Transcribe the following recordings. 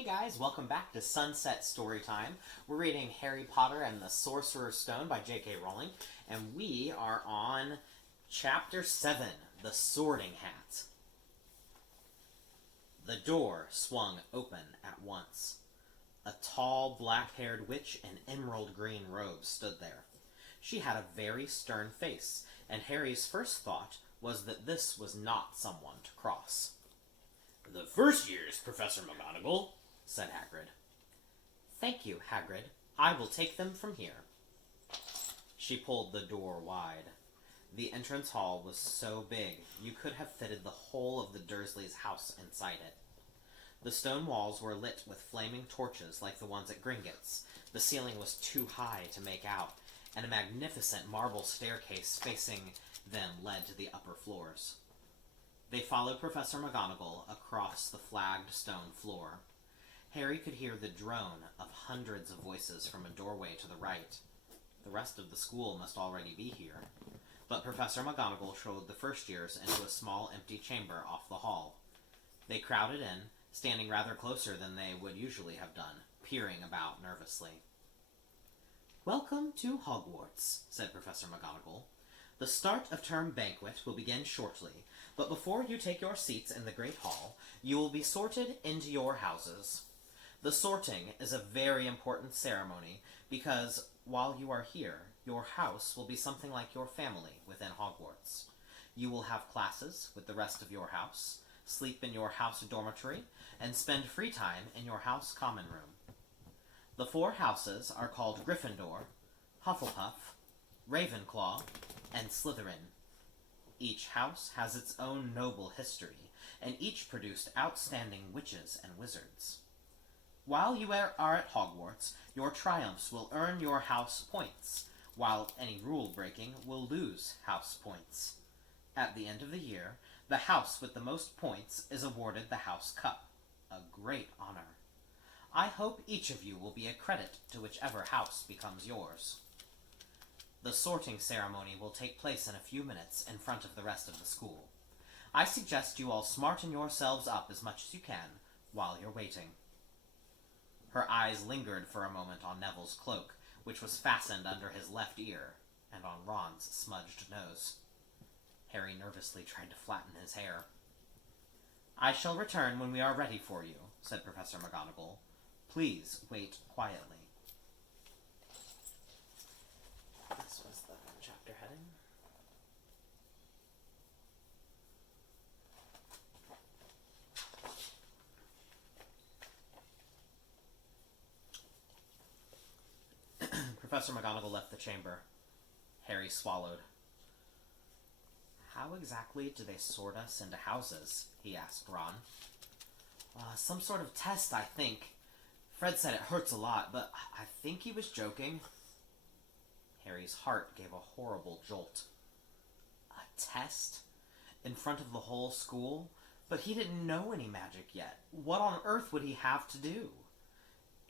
Hey guys, welcome back to Sunset Storytime. We're reading Harry Potter and the Sorcerer's Stone by J.K. Rowling, and we are on Chapter 7, The Sorting Hat. The door swung open at once. A tall, black-haired witch in emerald green robes stood there. She had a very stern face, and Harry's first thought was that this was not someone to cross. "The first years, Professor McGonagall," said Hagrid. "Thank you, Hagrid. I will take them from here." She pulled the door wide. The entrance hall was so big you could have fitted the whole of the Dursleys' house inside it. The stone walls were lit with flaming torches like the ones at Gringotts. The ceiling was too high to make out, and a magnificent marble staircase facing them led to the upper floors. They followed Professor McGonagall across the flagged stone floor. Harry could hear the drone of hundreds of voices from a doorway to the right. The rest of the school must already be here. But Professor McGonagall showed the first years into a small empty chamber off the hall. They crowded in, standing rather closer than they would usually have done, peering about nervously. "Welcome to Hogwarts," said Professor McGonagall. "The start of term banquet will begin shortly, but before you take your seats in the Great Hall, you will be sorted into your houses. The sorting is a very important ceremony because, while you are here, your house will be something like your family within Hogwarts. You will have classes with the rest of your house, sleep in your house dormitory, and spend free time in your house common room. The 4 houses are called Gryffindor, Hufflepuff, Ravenclaw, and Slytherin. Each house has its own noble history, and each produced outstanding witches and wizards. While you are at Hogwarts, your triumphs will earn your house points, while any rule-breaking will lose house points. At the end of the year, the house with the most points is awarded the House Cup, a great honor. I hope each of you will be a credit to whichever house becomes yours. The sorting ceremony will take place in a few minutes in front of the rest of the school. I suggest you all smarten yourselves up as much as you can while you're waiting." Her eyes lingered for a moment on Neville's cloak, which was fastened under his left ear, and on Ron's smudged nose. Harry nervously tried to flatten his hair. "I shall return when we are ready for you," said Professor McGonagall. "Please wait quietly." This was the chapter heading. Professor McGonagall left the chamber. Harry swallowed. "How exactly do they sort us into houses?" he asked Ron. Some sort of test, I think. Fred said it hurts a lot, but I think he was joking." Harry's heart gave a horrible jolt. A test? In front of the whole school? But he didn't know any magic yet. What on earth would he have to do?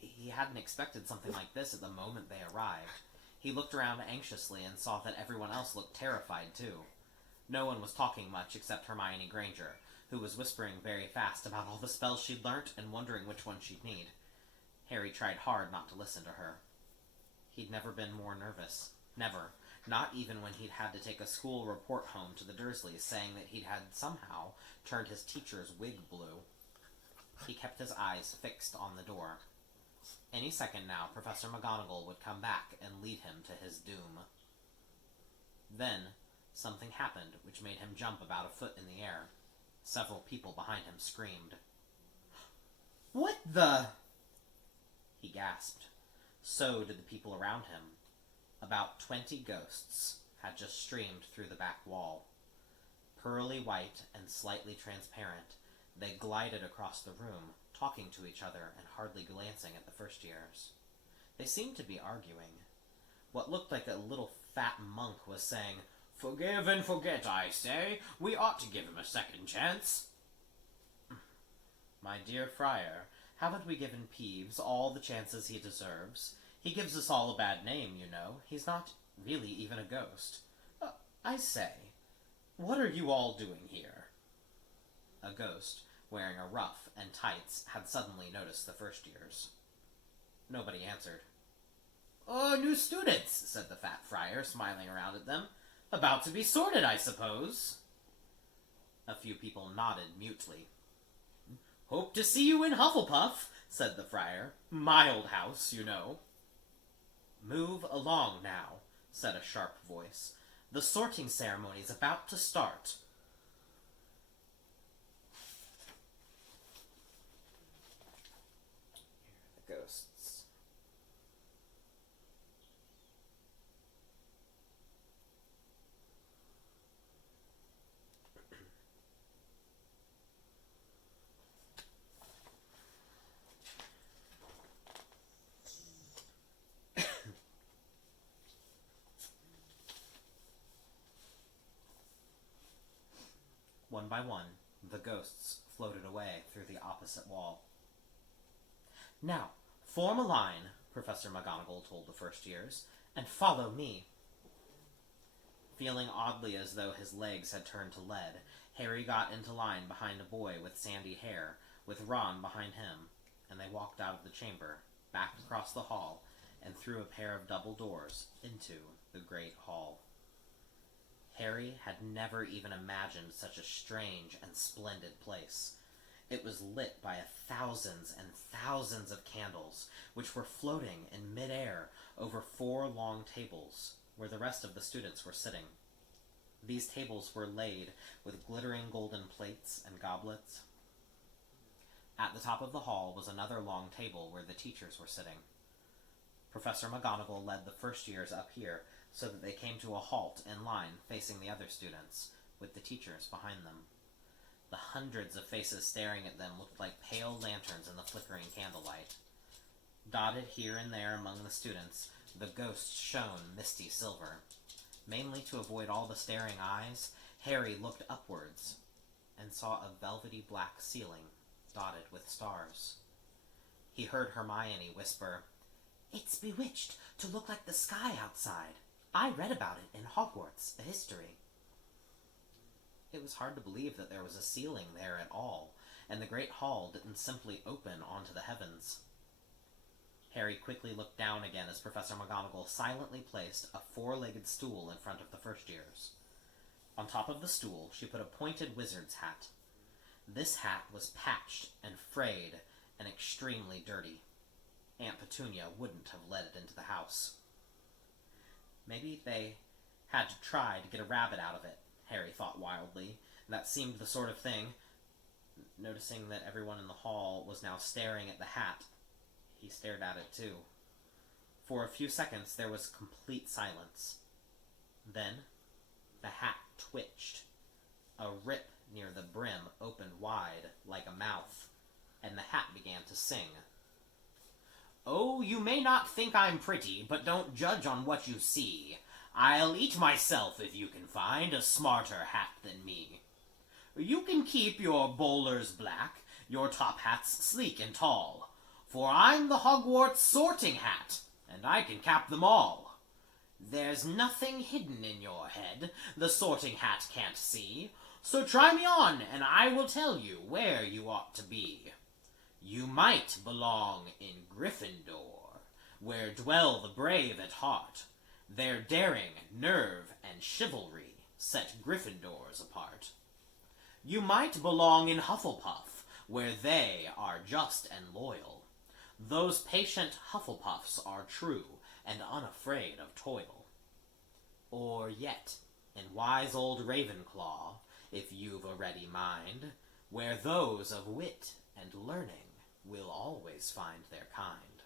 He hadn't expected something like this at the moment they arrived. He looked around anxiously and saw that everyone else looked terrified, too. No one was talking much except Hermione Granger, who was whispering very fast about all the spells she'd learnt and wondering which one she'd need. Harry tried hard not to listen to her. He'd never been more nervous. Never. Not even when he'd had to take a school report home to the Dursleys saying that he'd had somehow turned his teacher's wig blue. He kept his eyes fixed on the door. Any second now, Professor McGonagall would come back and lead him to his doom. Then, something happened which made him jump about a foot in the air. Several people behind him screamed. "What the—" He gasped. So did the people around him. About 20 ghosts had just streamed through the back wall. Pearly white and slightly transparent, they glided across the room, talking to each other and hardly glancing at the first years. They seemed to be arguing. What looked like a little fat monk was saying, "Forgive and forget, I say. We ought to give him a second chance." "My dear Friar, haven't we given Peeves all the chances he deserves? He gives us all a bad name, you know. He's not really even a ghost." I say, what are you all doing here?" A ghost, wearing a ruff and tights, had suddenly noticed the first years. Nobody answered. "Oh, new students," said the fat friar, smiling around at them. "About to be sorted, I suppose." A few people nodded mutely. "Hope to see you in Hufflepuff," said the friar. "My old house, you know." "Move along now," said a sharp voice. "The sorting ceremony's about to start." Here are the ghosts. One by one, the ghosts floated away through the opposite wall. "Now, form a line," Professor McGonagall told the first years, "and follow me." Feeling oddly as though his legs had turned to lead, Harry got into line behind a boy with sandy hair, with Ron behind him, and they walked out of the chamber, back across the hall, and through a pair of double doors into the Great Hall. Harry had never even imagined such a strange and splendid place. It was lit by thousands and thousands of candles, which were floating in mid-air over 4 long tables, where the rest of the students were sitting. These tables were laid with glittering golden plates and goblets. At the top of the hall was another long table where the teachers were sitting. Professor McGonagall led the first years up here, so that they came to a halt in line facing the other students, with the teachers behind them. The hundreds of faces staring at them looked like pale lanterns in the flickering candlelight. Dotted here and there among the students, the ghosts shone misty silver. Mainly to avoid all the staring eyes, Harry looked upwards and saw a velvety black ceiling dotted with stars. He heard Hermione whisper, "It's bewitched to look like the sky outside. I read about it in Hogwarts, a history." It was hard to believe that there was a ceiling there at all, and the Great Hall didn't simply open onto the heavens. Harry quickly looked down again as Professor McGonagall silently placed a 4-legged stool in front of the first years. On top of the stool, she put a pointed wizard's hat. This hat was patched and frayed and extremely dirty. Aunt Petunia wouldn't have let it into the house. Maybe they had to try to get a rabbit out of it, Harry thought wildly. That seemed the sort of thing. Noticing that everyone in the hall was now staring at the hat, he stared at it too. For a few seconds there was complete silence. Then the hat twitched. A rip near the brim opened wide like a mouth, and the hat began to sing. "Oh, you may not think I'm pretty, but don't judge on what you see. I'll eat myself if you can find a smarter hat than me. You can keep your bowlers black, your top hats sleek and tall, for I'm the Hogwarts sorting hat, and I can cap them all. There's nothing hidden in your head the sorting hat can't see, so try me on, and I will tell you where you ought to be. You might belong in Gryffindor, where dwell the brave at heart. Their daring, nerve, and chivalry set Gryffindors apart. You might belong in Hufflepuff, where they are just and loyal. Those patient Hufflepuffs are true and unafraid of toil. Or yet, in wise old Ravenclaw, if you've a ready mind, where those of wit and learning will always find their kind.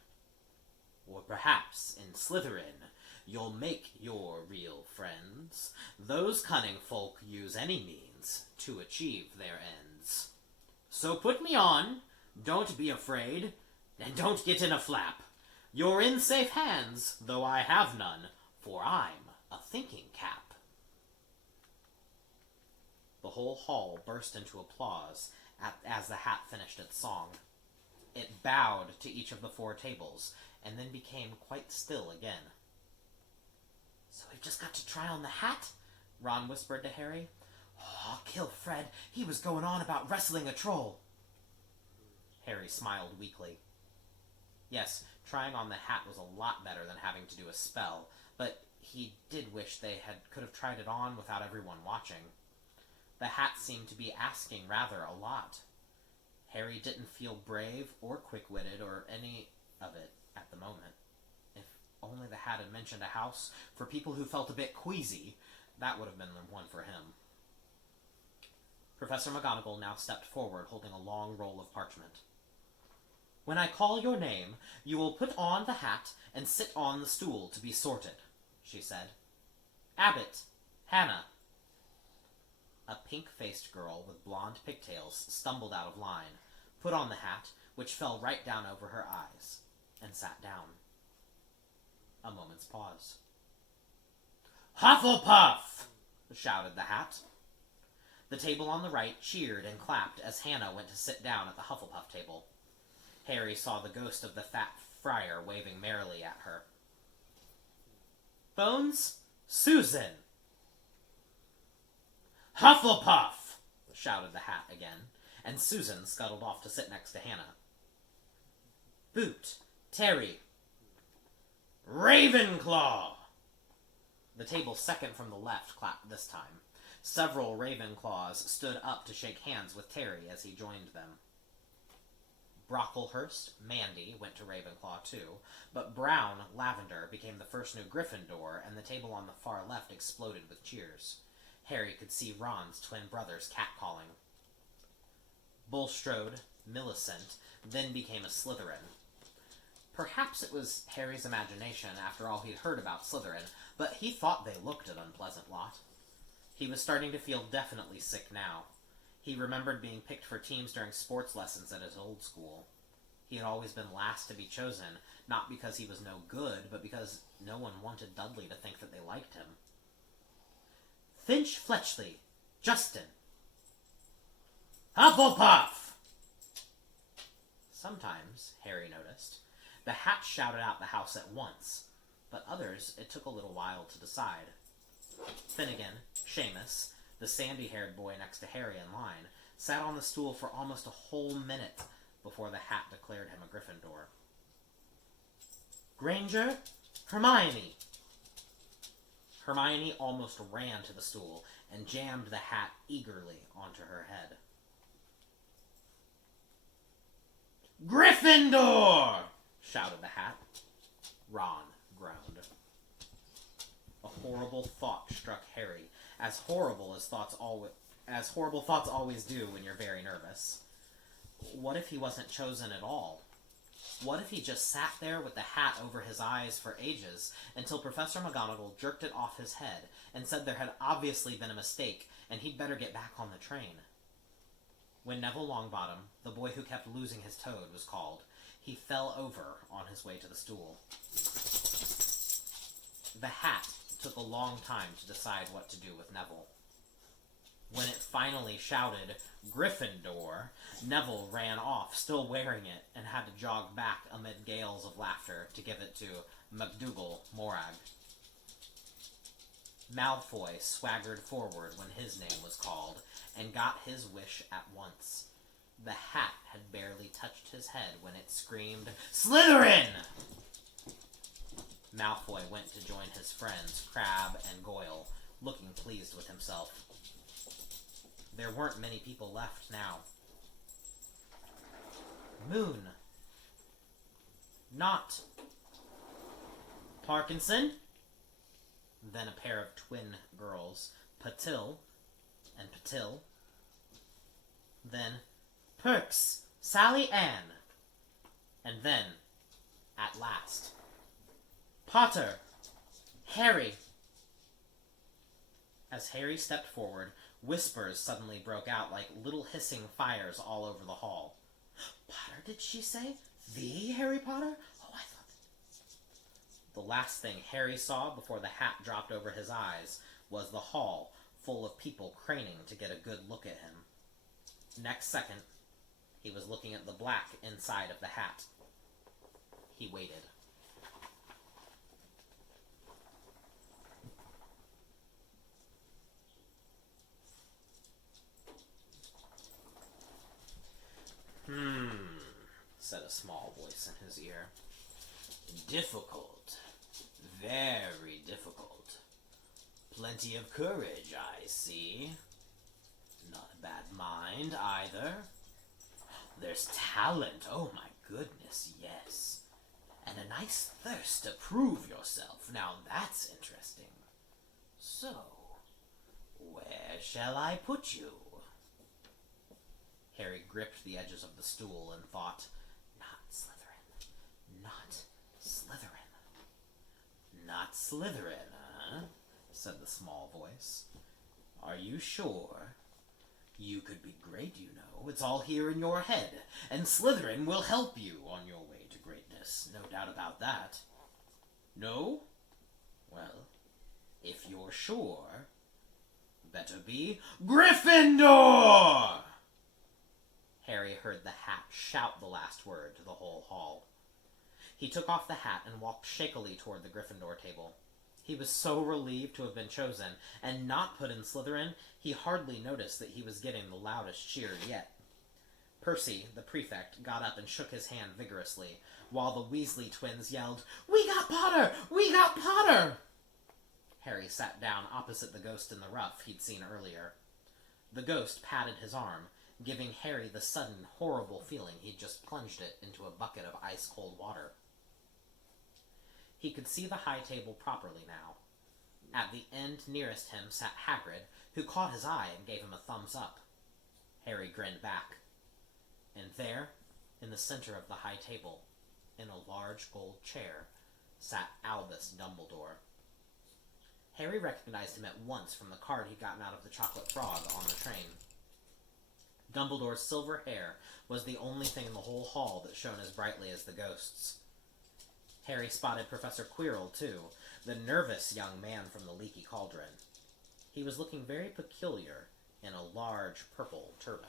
Or perhaps in Slytherin, you'll make your real friends. Those cunning folk use any means to achieve their ends. So put me on, don't be afraid, and don't get in a flap. You're in safe hands, though I have none, for I'm a thinking cap." The whole hall burst into applause as the hat finished its song. It bowed to each of the 4 tables, and then became quite still again. "So we've just got to try on the hat?" Ron whispered to Harry. "Oh, I'll kill Fred. He was going on about wrestling a troll." Harry smiled weakly. Yes, trying on the hat was a lot better than having to do a spell, but he did wish they could have tried it on without everyone watching. The hat seemed to be asking rather a lot. Harry didn't feel brave or quick-witted or any of it at the moment. If only the hat had mentioned a house for people who felt a bit queasy, that would have been the one for him. Professor McGonagall now stepped forward, holding a long roll of parchment. When I call your name, you will put on the hat and sit on the stool to be sorted, she said. Abbott, Hannah. A pink-faced girl with blonde pigtails stumbled out of line, put on the hat, which fell right down over her eyes, and sat down. A moment's pause. Hufflepuff! Shouted the hat. The table on the right cheered and clapped as Hannah went to sit down at the Hufflepuff table. Harry saw the ghost of the fat friar waving merrily at her. Bones, Susan! Hufflepuff! Shouted the hat again, and Susan scuttled off to sit next to Hannah. Boot, Terry. Ravenclaw! The table second from the left clapped this time. Several Ravenclaws stood up to shake hands with Terry as he joined them. Brocklehurst, Mandy, went to Ravenclaw too, but Brown, Lavender, became the first new Gryffindor, and the table on the far left exploded with cheers. Harry could see Ron's twin brothers catcalling. Bulstrode, Millicent, then became a Slytherin. Perhaps it was Harry's imagination after all he'd heard about Slytherin, but he thought they looked an unpleasant lot. He was starting to feel definitely sick now. He remembered being picked for teams during sports lessons at his old school. He had always been last to be chosen, not because he was no good, but because no one wanted Dudley to think that they liked him. Finch Fletchley, Justin. Hufflepuff! Sometimes, Harry noticed, the hat shouted out the house at once, but others it took a little while to decide. Finnegan, Seamus, the sandy-haired boy next to Harry in line, sat on the stool for almost a whole minute before the hat declared him a Gryffindor. Granger, Hermione. Hermione almost ran to the stool and jammed the hat eagerly onto her head. Gryffindor! Shouted the hat. Ron groaned. A horrible thought struck Harry, as horrible thoughts always do when you're very nervous. What if he wasn't chosen at all? What if he just sat there with the hat over his eyes for ages until Professor McGonagall jerked it off his head and said there had obviously been a mistake and he'd better get back on the train? When Neville Longbottom, the boy who kept losing his toad, was called, he fell over on his way to the stool. The hat took a long time to decide what to do with Neville. When it finally shouted, Gryffindor, Neville ran off, still wearing it, and had to jog back amid gales of laughter to give it to McDougal Morag. Malfoy swaggered forward when his name was called, and got his wish at once. The hat had barely touched his head when it screamed, Slytherin! Malfoy went to join his friends, Crabbe and Goyle, looking pleased with himself. There weren't many people left now. Moon. Not. Parkinson. Then a pair of twin girls, Patil and Patil. Then Perks, Sally Ann. And then, at last, Potter, Harry. As Harry stepped forward, whispers suddenly broke out like little hissing fires all over the hall. Potter, did she say? The Harry Potter? Oh, I thought that... The last thing Harry saw before the hat dropped over his eyes was the hall full of people craning to get a good look at him. Next second, he was looking at the black inside of the hat. He waited. said a small voice in his ear. Difficult. Very difficult. Plenty of courage, I see. Not a bad mind, either. There's talent, oh my goodness, yes. And a nice thirst to prove yourself. Now that's interesting. So, where shall I put you? Harry gripped the edges of the stool and thought, not Slytherin. Not Slytherin. Not Slytherin, huh? Said the small voice. Are you sure? You could be great, you know. It's all here in your head, and Slytherin will help you on your way to greatness. No doubt about that. No? Well, if you're sure, better be Gryffindor! Harry heard the hat shout the last word to the whole hall. He took off the hat and walked shakily toward the Gryffindor table. He was so relieved to have been chosen and not put in Slytherin, he hardly noticed that he was getting the loudest cheer yet. Percy, the prefect, got up and shook his hand vigorously, while the Weasley twins yelled, "We got Potter! We got Potter!" Harry sat down opposite the ghost in the ruff he'd seen earlier. The ghost patted his arm, giving Harry the sudden, horrible feeling he'd just plunged it into a bucket of ice-cold water. He could see the high table properly now. At the end nearest him sat Hagrid, who caught his eye and gave him a thumbs up. Harry grinned back. And there, in the center of the high table, in a large gold chair, sat Albus Dumbledore. Harry recognized him at once from the card he'd gotten out of the Chocolate Frog on the train. Dumbledore's silver hair was the only thing in the whole hall that shone as brightly as the ghost's. Harry spotted Professor Quirrell, too, the nervous young man from the Leaky Cauldron. He was looking very peculiar in a large purple turban.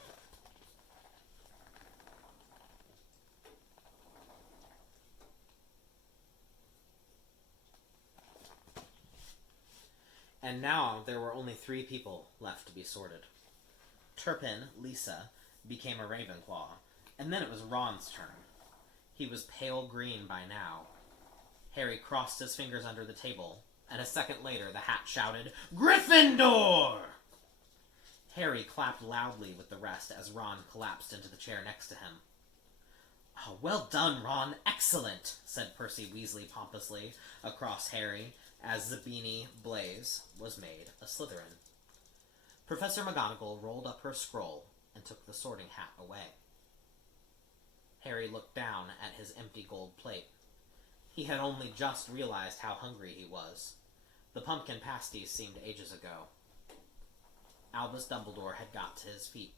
And now there were only 3 people left to be sorted. Turpin, Lisa, became a Ravenclaw, and then it was Ron's turn. He was pale green by now. Harry crossed his fingers under the table, and a second later the hat shouted, "Gryffindor!" Harry clapped loudly with the rest as Ron collapsed into the chair next to him. "Oh, well done, Ron! Excellent!" said Percy Weasley pompously across Harry as Zabini Blaze was made a Slytherin. Professor McGonagall rolled up her scroll and took the sorting hat away. Harry looked down at his empty gold plate. He had only just realized how hungry he was. The pumpkin pasties seemed ages ago. Albus Dumbledore had got to his feet.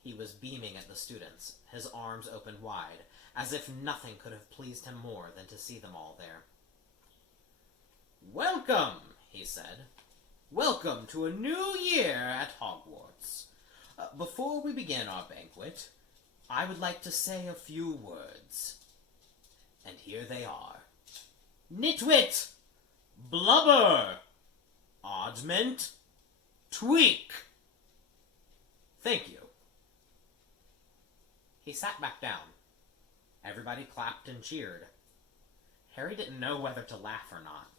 He was beaming at the students, his arms opened wide, as if nothing could have pleased him more than to see them all there. "Welcome," he said. "Welcome to a new year at Hogwarts. Before we begin our banquet, I would like to say a few words. And here they are. Nitwit! Blubber! Oddment! Tweak! Thank you." He sat back down. Everybody clapped and cheered. Harry didn't know whether to laugh or not.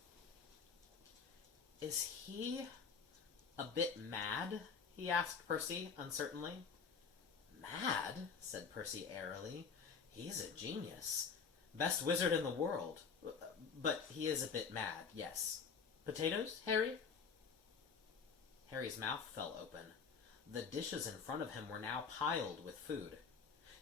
"Is he a bit mad?" he asked Percy, uncertainly. "Mad?" said Percy airily. "He's a genius. Best wizard in the world. But he is a bit mad, yes. Potatoes, Harry?" Harry's mouth fell open. The dishes in front of him were now piled with food.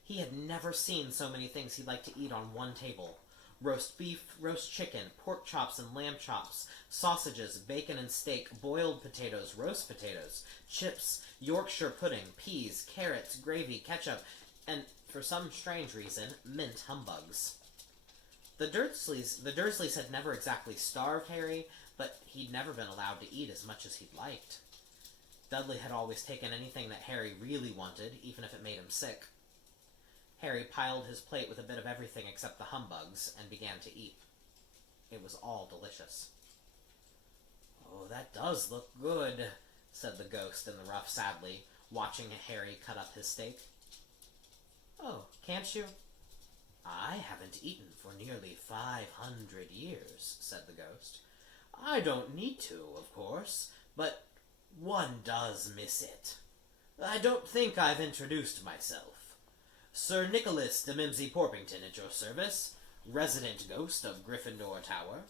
He had never seen so many things he'd like to eat on one table. Roast beef, roast chicken, pork chops and lamb chops, sausages, bacon and steak, boiled potatoes, roast potatoes, chips, Yorkshire pudding, peas, carrots, gravy, ketchup, and, for some strange reason, mint humbugs. The Dursleys had never exactly starved Harry, but he'd never been allowed to eat as much as he'd liked. Dudley had always taken anything that Harry really wanted, even if it made him sick. Harry piled his plate with a bit of everything except the humbugs, and began to eat. It was all delicious. "Oh, that does look good," said the ghost in the ruff sadly, watching Harry cut up his steak. "Oh, can't you?" I haven't eaten for nearly 500 years, said the ghost. I don't need to, of course, but one does miss it. I don't think I've introduced myself. Sir Nicholas de Mimsy Porpington at your service, resident ghost of Gryffindor Tower.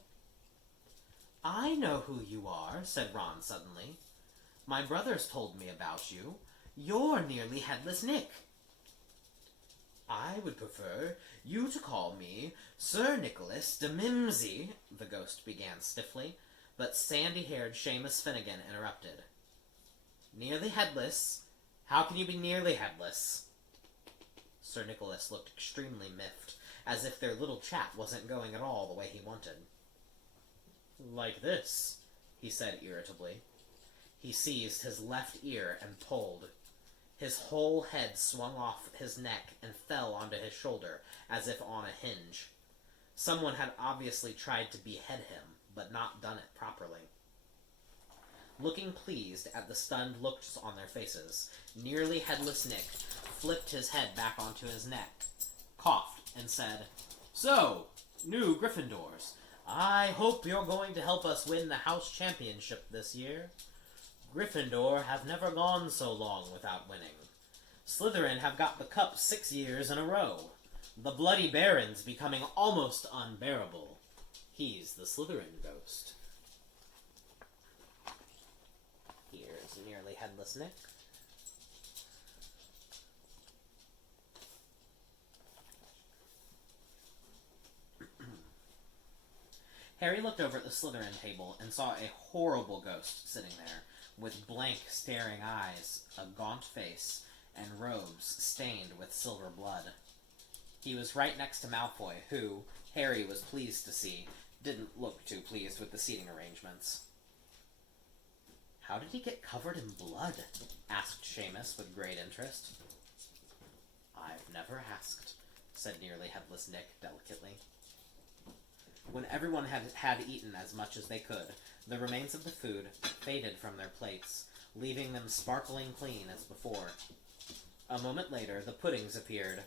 I know who you are, said Ron suddenly. My brothers told me about you. You're nearly Headless Nick. I would prefer you to call me Sir Nicholas de Mimsy, the ghost began stiffly, but sandy-haired Seamus Finnegan interrupted. Nearly headless? How can you be nearly headless? Sir Nicholas looked extremely miffed, as if their little chat wasn't going at all the way he wanted. Like this, he said irritably. He seized his left ear and pulled. His whole head swung off his neck and fell onto his shoulder, as if on a hinge. Someone had obviously tried to behead him, but not done it properly. Looking pleased at the stunned looks on their faces, nearly Headless Nick flipped his head back onto his neck, coughed, and said, So, new Gryffindors, I hope you're going to help us win the house championship this year. Gryffindor have never gone so long without winning. Slytherin have got the cup 6 years in a row. The Bloody Baron's becoming almost unbearable. He's the Slytherin ghost. Here's nearly Headless Nick. Harry looked over at the Slytherin table and saw a horrible ghost sitting there, with blank, staring eyes, a gaunt face, and robes stained with silver blood. He was right next to Malfoy, who, Harry was pleased to see, didn't look too pleased with the seating arrangements. How did he get covered in blood? Asked Seamus with great interest. I've never asked, said nearly Headless Nick delicately. When everyone had eaten as much as they could, the remains of the food faded from their plates, leaving them sparkling clean as before. A moment later, the puddings appeared.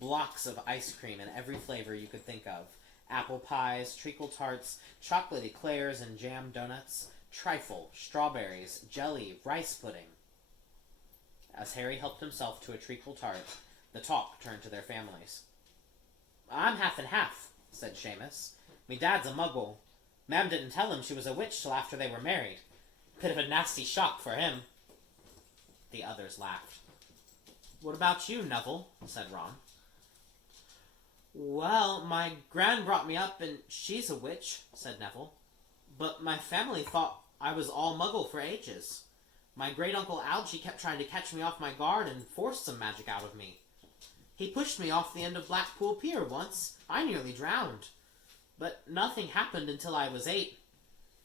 Blocks of ice cream in every flavor you could think of. Apple pies, treacle tarts, chocolate eclairs and jam donuts, trifle, strawberries, jelly, rice pudding. As Harry helped himself to a treacle tart, the talk turned to their families. I'm half and half, said Seamus. Me dad's a muggle. Mam didn't tell him she was a witch till after they were married. Bit of a nasty shock for him. The others laughed. What about you, Neville? Said Ron. Well, my gran brought me up and she's a witch, said Neville. But my family thought I was all muggle for ages. My great-uncle Algy kept trying to catch me off my guard and forced some magic out of me. He pushed me off the end of Blackpool Pier once. I nearly drowned. But nothing happened until I was 8.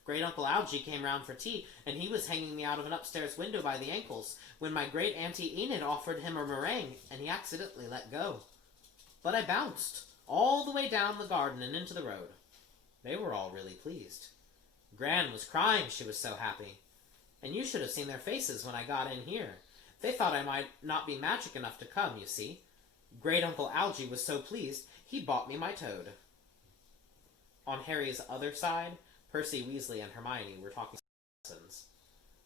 Great-uncle Algy came round for tea, and he was hanging me out of an upstairs window by the ankles when my great-auntie Enid offered him a meringue, and he accidentally let go. But I bounced, all the way down the garden and into the road. They were all really pleased. Gran was crying, she was so happy. And you should have seen their faces when I got in here. They thought I might not be magic enough to come, you see. Great-uncle Algy was so pleased, he bought me my toad. On Harry's other side, Percy Weasley and Hermione were talking lessons.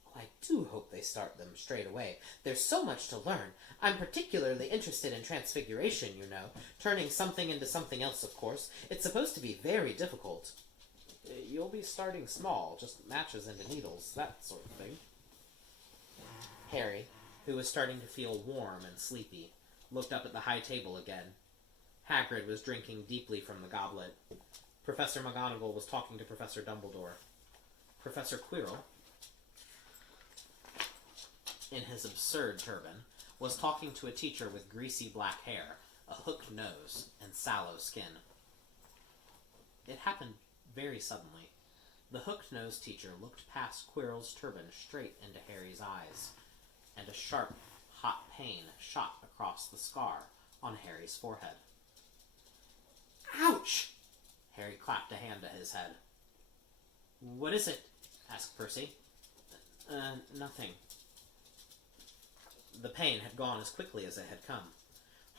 Oh, I do hope they start them straight away. There's so much to learn. I'm particularly interested in transfiguration, you know. Turning something into something else, of course. It's supposed to be very difficult. You'll be starting small, just matches into needles, that sort of thing. Harry, who was starting to feel warm and sleepy, looked up at the high table again. Hagrid was drinking deeply from the goblet. Professor McGonagall was talking to Professor Dumbledore. Professor Quirrell, in his absurd turban, was talking to a teacher with greasy black hair, a hooked nose, and sallow skin. It happened very suddenly. The hooked-nosed teacher looked past Quirrell's turban straight into Harry's eyes, and a sharp, hot pain shot across the scar on Harry's forehead. Ouch! Harry clapped a hand to his head. What is it? Asked Percy. Nothing. The pain had gone as quickly as it had come.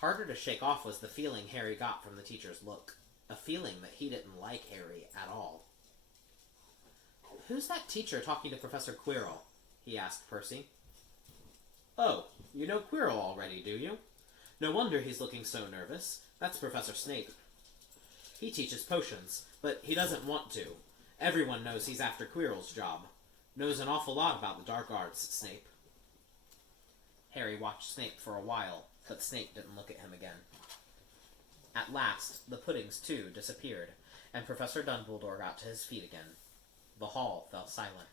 Harder to shake off was the feeling Harry got from the teacher's look. A feeling that he didn't like Harry at all. "Who's that teacher talking to Professor Quirrell?" he asked Percy. "Oh, you know Quirrell already, do you? No wonder he's looking so nervous. That's Professor Snape. He teaches potions, but he doesn't want to. Everyone knows he's after Quirrell's job. Knows an awful lot about the dark arts, Snape." Harry watched Snape for a while, but Snape didn't look at him again. At last, the puddings, too, disappeared, and Professor Dumbledore got to his feet again. The hall fell silent.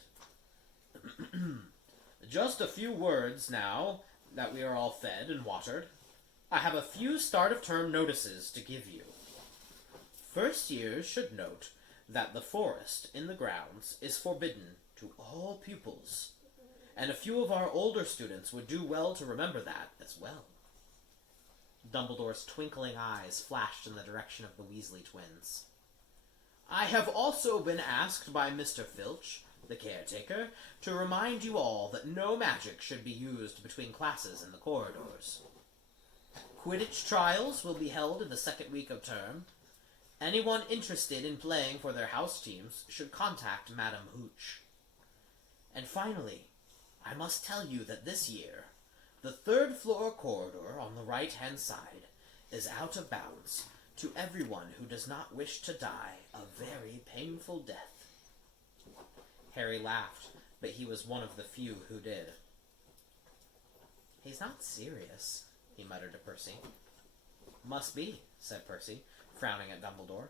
"Just a few words, now, that we are all fed and watered. I have a few start-of-term notices to give you. First years should note that the forest in the grounds is forbidden to all pupils, and a few of our older students would do well to remember that as well." Dumbledore's twinkling eyes flashed in the direction of the Weasley twins. "I have also been asked by Mr. Filch, the caretaker, to remind you all that no magic should be used between classes in the corridors. Quidditch trials will be held in the second week of term. Anyone interested in playing for their house teams should contact Madame Hooch. And finally, I must tell you that this year, the third-floor corridor on the right-hand side is out of bounds to everyone who does not wish to die a very painful death." Harry laughed, but he was one of the few who did. "He's not serious," he muttered to Percy. "Must be," said Percy, frowning at Dumbledore.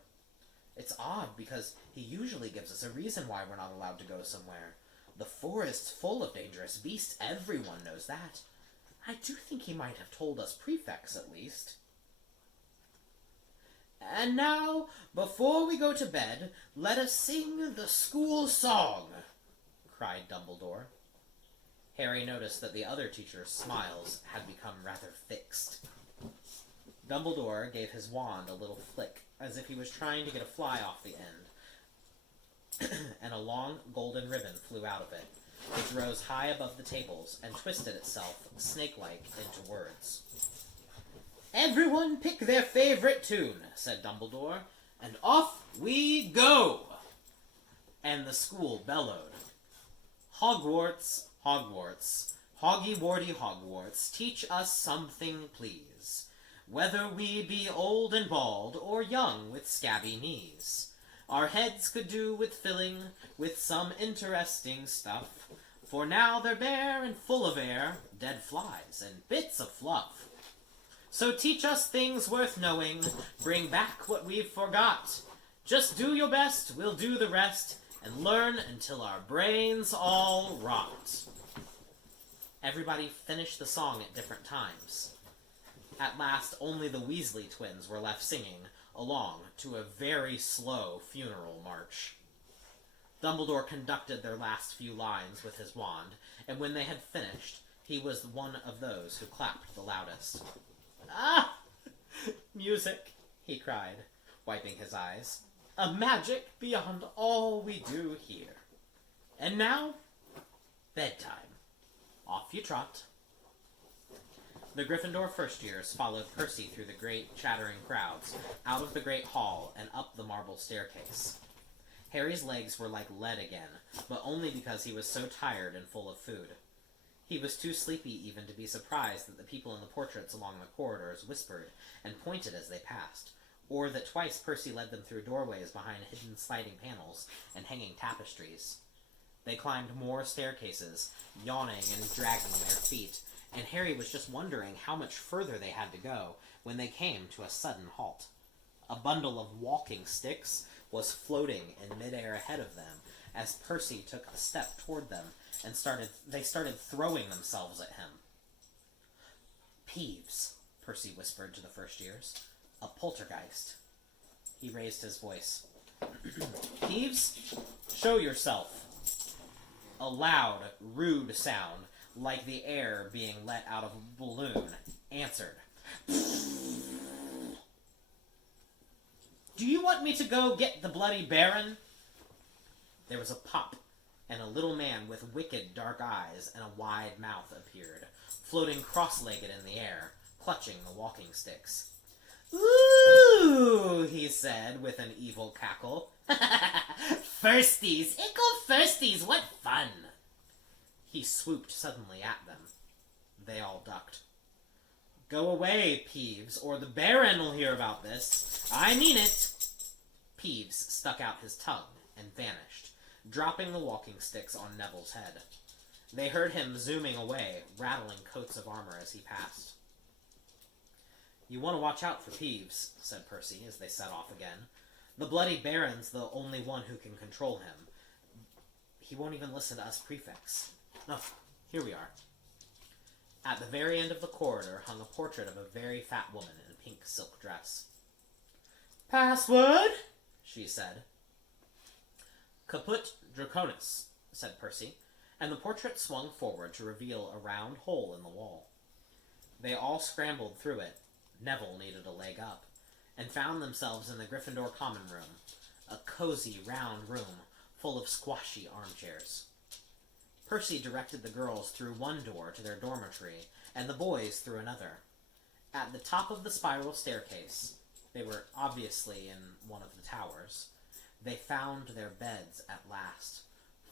"It's odd, because he usually gives us a reason why we're not allowed to go somewhere. The forest's full of dangerous beasts, everyone knows that. I do think he might have told us prefects, at least." "And now, before we go to bed, let us sing the school song," cried Dumbledore. Harry noticed that the other teacher's smiles had become rather fixed. Dumbledore gave his wand a little flick, as if he was trying to get a fly off the end, and a long golden ribbon flew out of it, which rose high above the tables and twisted itself, snake-like, into words. "Everyone pick their favorite tune," said Dumbledore, "and off we go!" And the school bellowed. "Hogwarts, Hogwarts, Hoggy-Warty Hogwarts, teach us something, please, whether we be old and bald, or young with scabby knees. Our heads could do with filling with some interesting stuff, for now they're bare and full of air, dead flies, and bits of fluff. So teach us things worth knowing, bring back what we've forgot. Just do your best, we'll do the rest, and learn until our brains all rot." Everybody finished the song at different times. At last, only the Weasley twins were left singing along to a very slow funeral march. Dumbledore conducted their last few lines with his wand, and when they had finished, he was one of those who clapped the loudest. "Ah! Music!" he cried, wiping his eyes. "A magic beyond all we do here. And now, bedtime. Off you trot." The Gryffindor first-years followed Percy through the great chattering crowds, out of the great hall, and up the marble staircase. Harry's legs were like lead again, but only because he was so tired and full of food. He was too sleepy even to be surprised that the people in the portraits along the corridors whispered and pointed as they passed, or that twice Percy led them through doorways behind hidden sliding panels and hanging tapestries. They climbed more staircases, yawning and dragging their feet, and Harry was just wondering how much further they had to go when they came to a sudden halt. A bundle of walking sticks was floating in midair ahead of them as Percy took a step toward them, and they started throwing themselves at him. "Peeves," Percy whispered to the first-years. "A poltergeist." He raised his voice. "Peeves, show yourself." A loud, rude sound, like the air being let out of a balloon, answered. "Do you want me to go get the bloody Baron?" There was a pop, and a little man with wicked dark eyes and a wide mouth appeared, floating cross-legged in the air, clutching the walking sticks. "Ooh," he said with an evil cackle. "Firsties! Ickle firsties! What fun!" He swooped suddenly at them. They all ducked. "Go away, Peeves, or the Baron will hear about this. I mean it." Peeves stuck out his tongue and vanished, dropping the walking sticks on Neville's head. They heard him zooming away, rattling coats of armor as he passed. "You want to watch out for Peeves," said Percy as they set off again. "The Bloody Baron's the only one who can control him. He won't even listen to us prefects. Oh, here we are." At the very end of the corridor hung a portrait of a very fat woman in a pink silk dress. "Password?" she said. "Caput Draconis," said Percy, and the portrait swung forward to reveal a round hole in the wall. They all scrambled through it. Neville needed a leg up, and found themselves in the Gryffindor common room, a cozy, round room full of squashy armchairs. Percy directed the girls through one door to their dormitory, and the boys through another. At the top of the spiral staircase, they were obviously in one of the towers, they found their beds at last.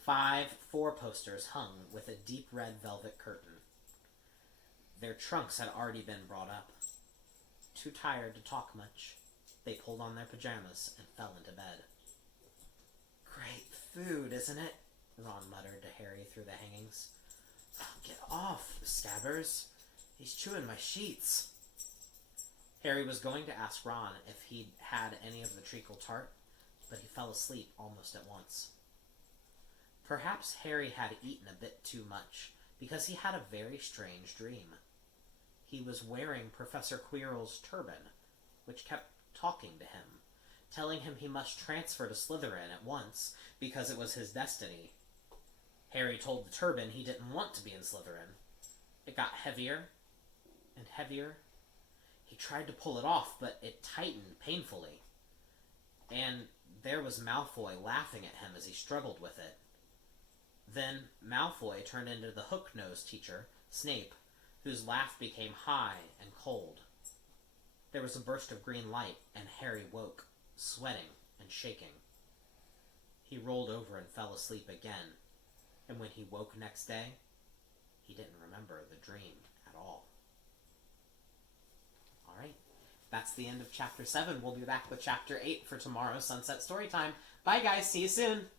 5 four-posters hung with a deep red velvet curtain. Their trunks had already been brought up. Too tired to talk much, they pulled on their pajamas and fell into bed. "Great food, isn't it?" Ron muttered to Harry through the hangings. "Get off, Scabbers. He's chewing my sheets." Harry was going to ask Ron if he'd had any of the treacle tart, but he fell asleep almost at once. Perhaps Harry had eaten a bit too much, because he had a very strange dream. He was wearing Professor Quirrell's turban, which kept talking to him, telling him he must transfer to Slytherin at once, because it was his destiny. Harry told the turban he didn't want to be in Slytherin. It got heavier and heavier. He tried to pull it off, but it tightened painfully. And there was Malfoy laughing at him as he struggled with it. Then Malfoy turned into the hook-nosed teacher, Snape, whose laugh became high and cold. There was a burst of green light, and Harry woke, sweating and shaking. He rolled over and fell asleep again, and when he woke next day, he didn't remember the dream at all. Alright, that's the end of Chapter 7. We'll be back with Chapter 8 for tomorrow's Sunset Storytime. Bye guys, see you soon!